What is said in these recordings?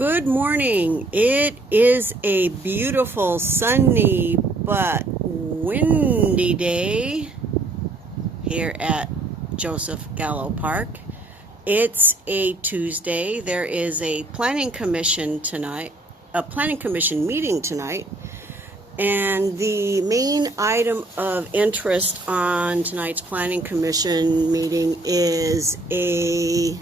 Good morning. It is a beautiful, sunny, but windy day here at Joseph Gallo Park. It's a Tuesday. There is a planning commission meeting tonight. And the main item of interest on tonight's planning commission meeting is a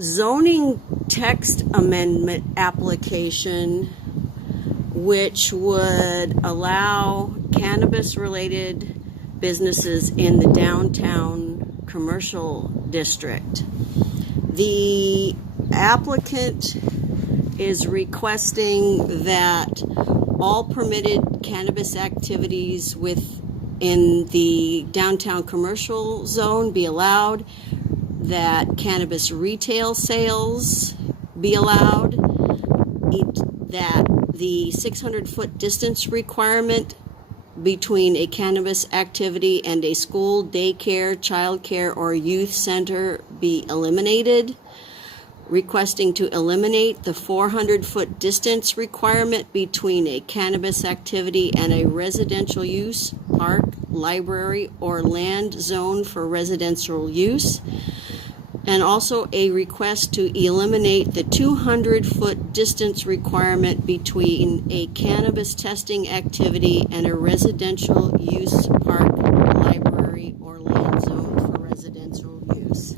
zoning text amendment application which would allow cannabis-related businesses in the downtown commercial district. The applicant is requesting that all permitted cannabis activities within the downtown commercial zone be allowed, that cannabis retail sales be allowed, that the 600-foot distance requirement between a cannabis activity and a school, daycare, childcare, or youth center be eliminated, requesting to eliminate the 400-foot distance requirement between a cannabis activity and a residential use, park, library, or land zone for residential use, and also a request to eliminate the 200-foot distance requirement between a cannabis testing activity and a residential use, park, library, or land zone for residential use.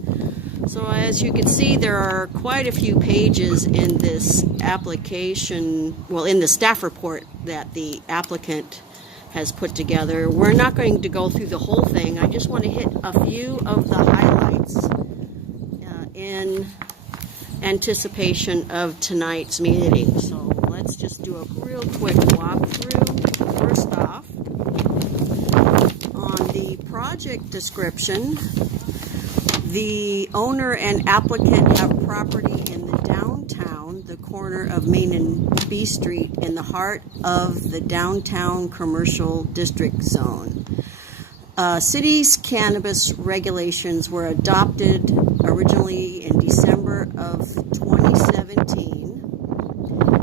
So as you can see, there are quite a few pages in this application, in the staff report that the applicant has put together. We're not going to go through the whole thing. I just want to hit a few of the highlights in anticipation of tonight's meeting. So let's just do a real quick walkthrough. First off, on the project description, the owner and applicant have property in the downtown, the corner of Main and B Street, in the heart of the downtown commercial district zone. City's cannabis regulations were adopted originally in December of 2017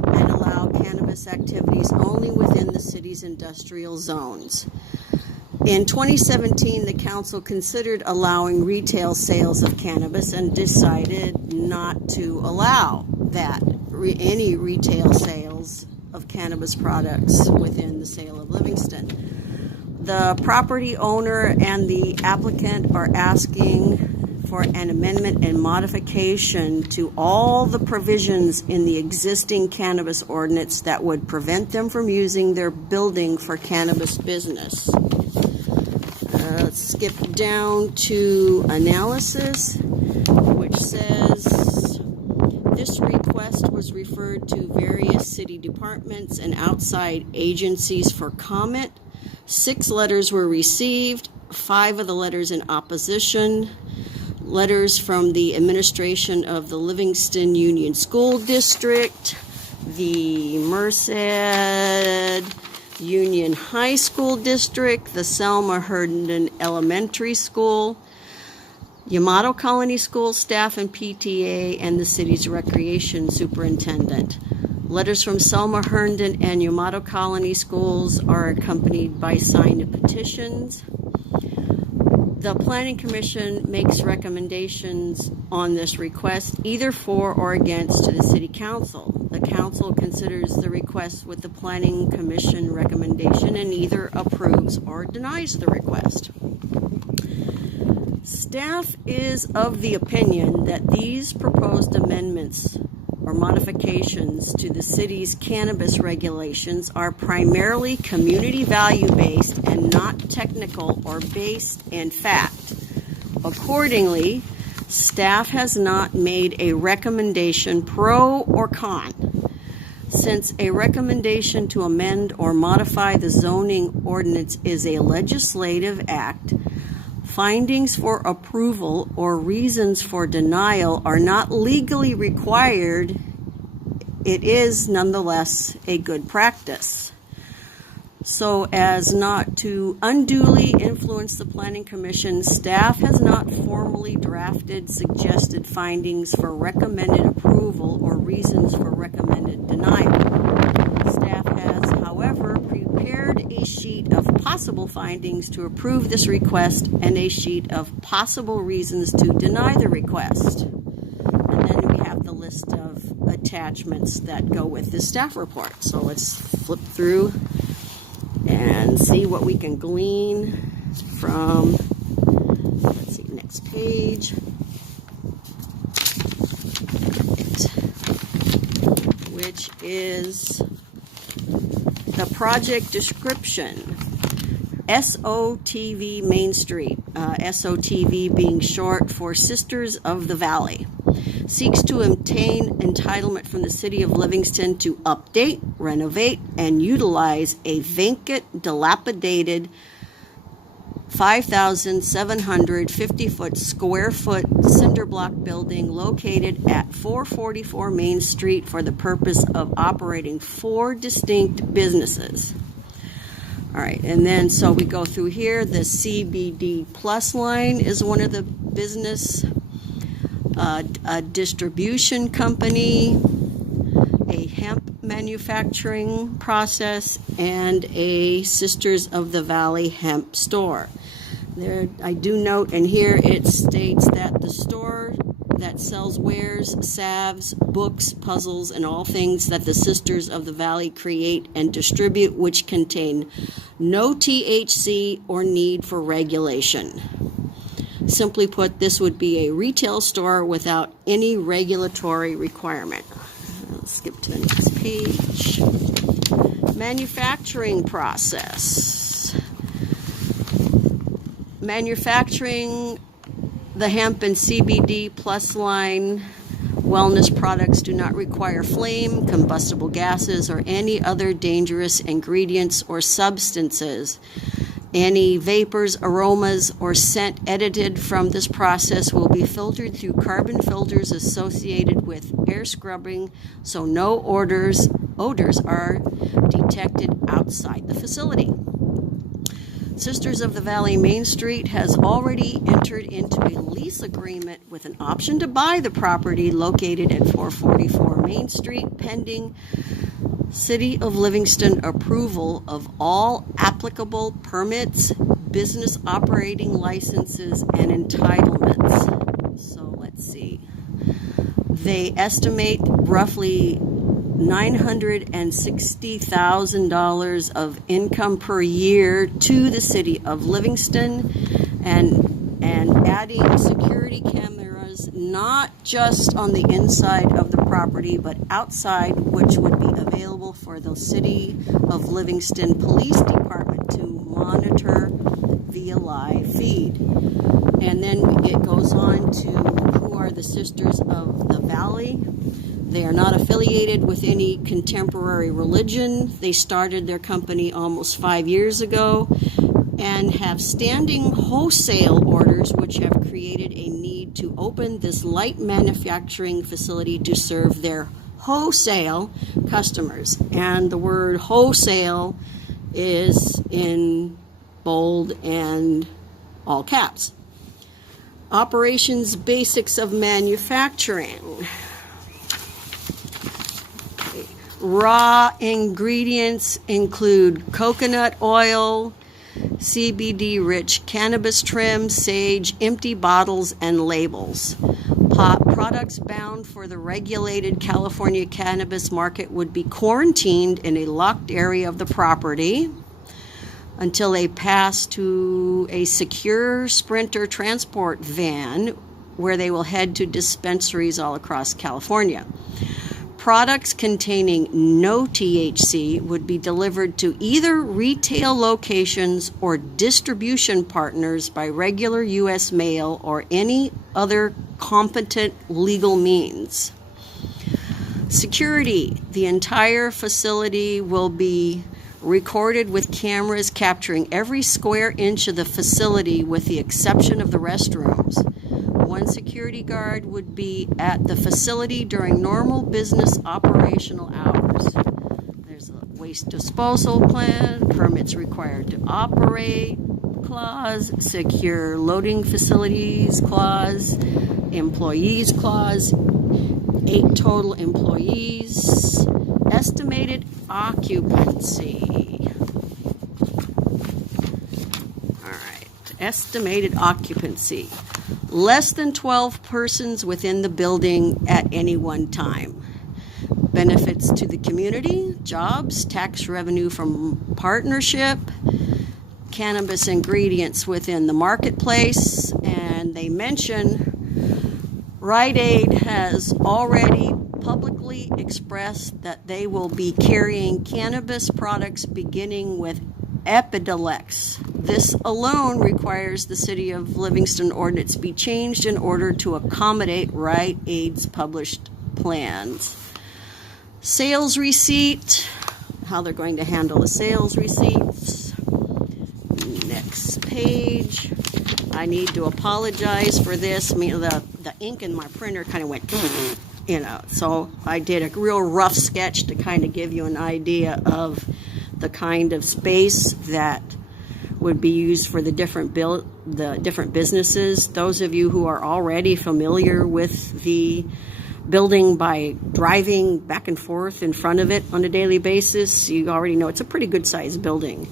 and allow cannabis activities only within the city's industrial zones. In 2017, the council considered allowing retail sales of cannabis and decided not to allow any retail sales of cannabis products within the sale of Livingston. The property owner and the applicant are asking for an amendment and modification to all the provisions in the existing cannabis ordinance that would prevent them from using their building for cannabis business. Let's skip down to analysis, which says this request was referred to various city departments and outside agencies for comment. 6 letters were received, 5 of the letters in opposition. Letters from the administration of the Livingston Union School District, the Merced Union High School District, the Selma Herndon Elementary School, Yamato Colony School staff and PTA, and the city's recreation superintendent. Letters from Selma Herndon and Yamato Colony schools are accompanied by signed petitions. The Planning Commission makes recommendations on this request, either for or against, to the City Council. The Council considers the request with the Planning Commission recommendation and either approves or denies the request. Staff is of the opinion that these proposed amendments or modifications to the city's cannabis regulations are primarily community value-based and not technical or based in fact. Accordingly, staff has not made a recommendation pro or con. Since a recommendation to amend or modify the zoning ordinance is a legislative act, findings for approval or reasons for denial are not legally required. It is nonetheless a good practice. So as not to unduly influence the Planning Commission, staff has not formally drafted suggested findings for recommended approval or reasons for recommended denial. Staff has, however, prepared a sheet of possible findings to approve this request and a sheet of possible reasons to deny the request. And then we have the list of attachments that go with the staff report. So let's flip through and see what we can glean from, let's see, next page, which is the project description. SOTV Main Street, SOTV being short for Sisters of the Valley, seeks to obtain entitlement from the City of Livingston to update, renovate, and utilize a vacant, dilapidated 5,750 square foot cinder block building located at 444 Main Street for the purpose of operating 4 distinct businesses. All right, and then so we go through here. The CBD Plus line is one of the business, a distribution company, a hemp manufacturing process, and a Sisters of the Valley hemp store. There, I do note, and here it states that the store that sells wares, salves, books, puzzles, and all things that the Sisters of the Valley create and distribute which contain no THC or need for regulation. Simply put, this would be a retail store without any regulatory requirement. I'll skip to the next page. Manufacturing process. Manufacturing the hemp and CBD Plus line wellness products do not require flame, combustible gases, or any other dangerous ingredients or substances. Any vapors, aromas, or scent edited from this process will be filtered through carbon filters associated with air scrubbing, so no odors are detected outside the facility. Sisters of the Valley Main Street has already entered into a lease agreement with an option to buy the property located at 444 Main Street pending City of Livingston approval of all applicable permits, business operating licenses, and entitlements. So let's see. They estimate roughly $960,000 of income per year to the City of Livingston, and adding security cameras not just on the inside of the property but outside, which would be available for the City of Livingston Police Department to monitor via live feed. And then it goes on to who are the Sisters of the Valley. They are not affiliated with any contemporary religion. They started their company almost 5 years ago and have standing wholesale orders which have created a need to open this light manufacturing facility to serve their wholesale customers. And the word wholesale is in bold and all caps. Operations basics of manufacturing. Raw ingredients include coconut oil, CBD-rich cannabis trim, sage, empty bottles, and labels. Products bound for the regulated California cannabis market would be quarantined in a locked area of the property until they pass to a secure Sprinter transport van where they will head to dispensaries all across California. Products containing no THC would be delivered to either retail locations or distribution partners by regular U.S. mail or any other competent legal means. Security. The entire facility will be recorded with cameras capturing every square inch of the facility with the exception of the restrooms. One security guard would be at the facility during normal business operational hours. There's waste disposal plan, permits required to operate clause, secure loading facilities clause, employees clause, 8 total employees, estimated occupancy. All right, estimated occupancy. Less than 12 persons within the building at any one time. Benefits to the community, jobs, tax revenue from partnership, cannabis ingredients within the marketplace, and they mention Rite Aid has already publicly expressed that they will be carrying cannabis products beginning with Epidiolex. This alone requires the City of Livingston ordinance be changed in order to accommodate Rite Aid's published plans. Sales receipt, how they're going to handle the sales receipts. Next page. I need to apologize for this. I mean, the ink in my printer kind of went, so I did a real rough sketch to kind of give you an idea of the kind of space that would be used for the different businesses. Those of you who are already familiar with the building by driving back and forth in front of it on a daily basis, you already know it's a pretty good sized building.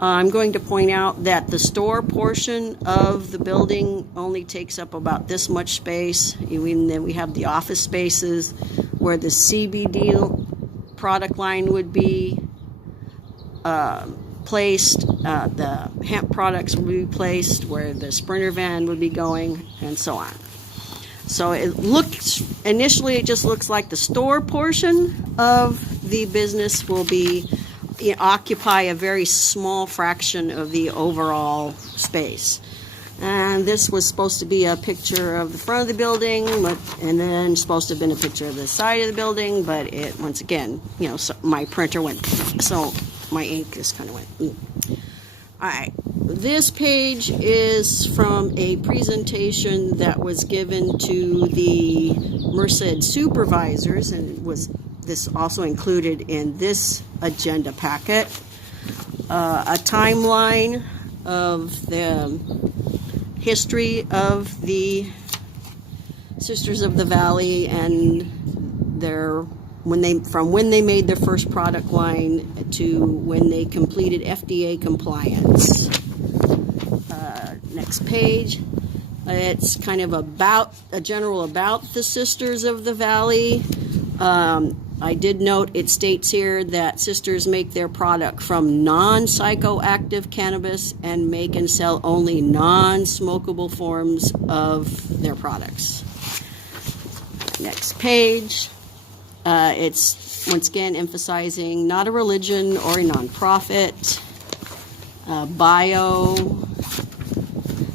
I'm going to point out that the store portion of the building only takes up about this much space. And then we have the office spaces where the CBD product line would be placed, the hemp products would be placed, where the Sprinter van would be going, and so on. So initially it just looks like the store portion of the business will be occupy a very small fraction of the overall space. And this was supposed to be a picture of the front of the building, and then supposed to have been a picture of the side of the building, but it, once again, so my printer went, so my ink just kind of went. All right, this page is from a presentation that was given to the Merced supervisors, and this also included in this agenda packet, a timeline of the history of the Sisters of the Valley and from when they made their first product line to when they completed FDA compliance. Next page. It's kind of a general about the Sisters of the Valley. I did note it states here that Sisters make their product from non-psychoactive cannabis and make and sell only non-smokable forms of their products. Next page. It's once again emphasizing not a religion or a nonprofit.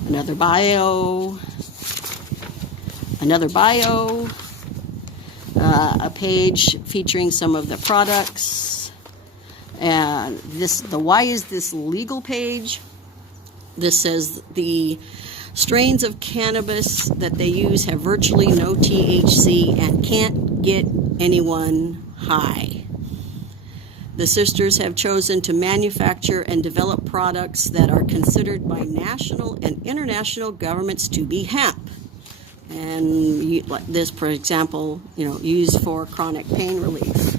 Another bio. A page featuring some of the products, and the why is this legal page. This says the strains of cannabis that they use have virtually no THC and can't get anyone high. The sisters have chosen to manufacture and develop products that are considered by national and international governments to be hemp. And like this, for example, used for chronic pain relief.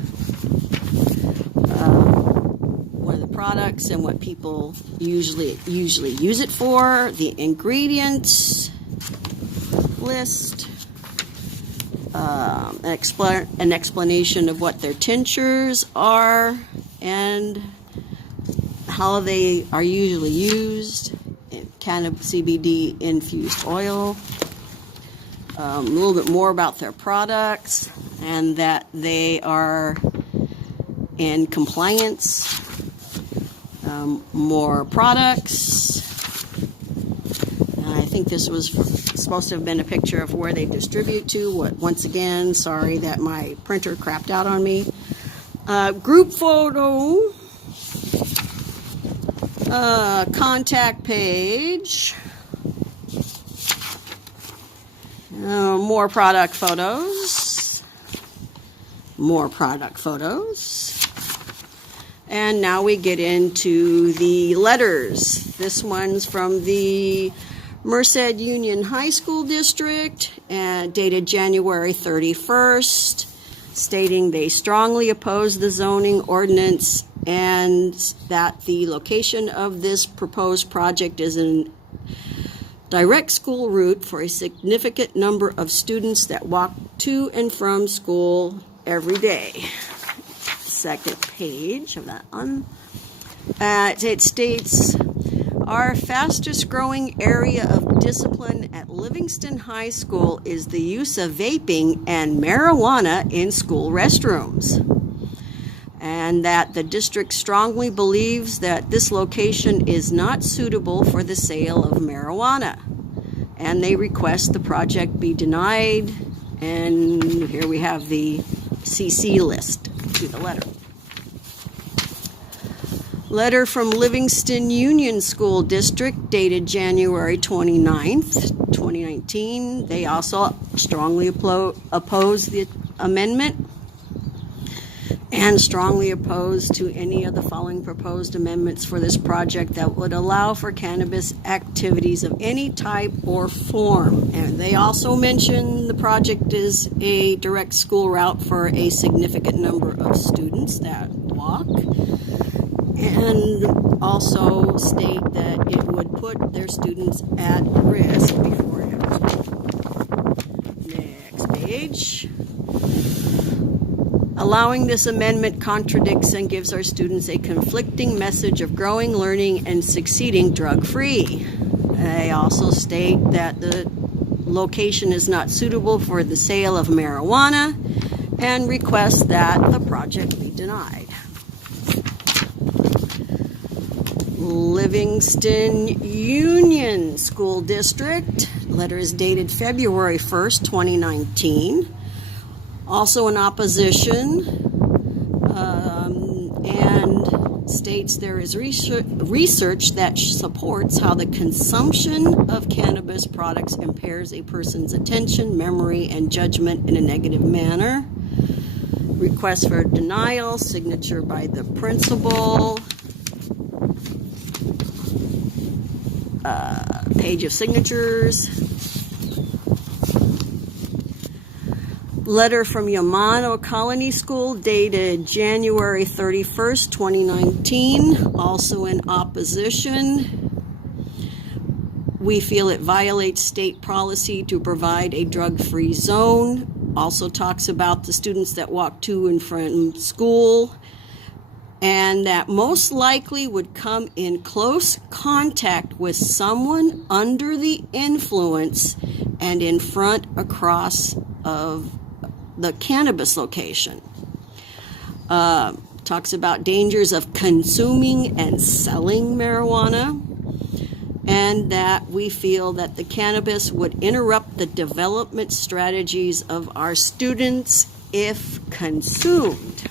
One of the products and what people usually use it for, the ingredients list, an explanation of what their tinctures are and how they are usually used, cannabis CBD infused oil. A little bit more about their products and that they are in compliance. More products. I think this was supposed to have been a picture of where they distribute to. Once again, sorry that my printer crapped out on me. Group photo. Contact page. More product photos. And now we get into the letters. This one's from the Merced Union High School District, dated January 31st, stating they strongly oppose the zoning ordinance and that the location of this proposed project is a direct school route for a significant number of students that walk to and from school every day. Second page of that one. It states, our fastest growing area of discipline at Livingston High School is the use of vaping and marijuana in school restrooms. And that the district strongly believes that this location is not suitable for the sale of marijuana. And they request the project be denied. And here we have the CC list to the letter. Letter from Livingston Union School District, dated January 29th, 2019. They also strongly oppose the amendment and strongly oppose to any of the following proposed amendments for this project that would allow for cannabis activities of any type or form. And they also mention the project is a direct school route for a significant number of students that walk, and also state that it would put their students at risk before next page. Allowing this amendment contradicts and gives our students a conflicting message of growing, learning, and succeeding drug-free. They also state that the location is not suitable for the sale of marijuana and request that the project be denied. Livingston Union School District, letter is dated February 1st, 2019. Also in opposition, and states there is research that supports how the consumption of cannabis products impairs a person's attention, memory, and judgment in a negative manner. Request for denial, signature by the principal. Page of signatures. Letter from Yamano Colony School, dated January 31st, 2019, also in opposition. We feel it violates state policy to provide a drug-free zone. Also talks about the students that walk to and from school, and that most likely would come in close contact with someone under the influence and in front across of the cannabis location. Talks about dangers of consuming and selling marijuana, and that we feel that the cannabis would interrupt the development strategies of our students if consumed.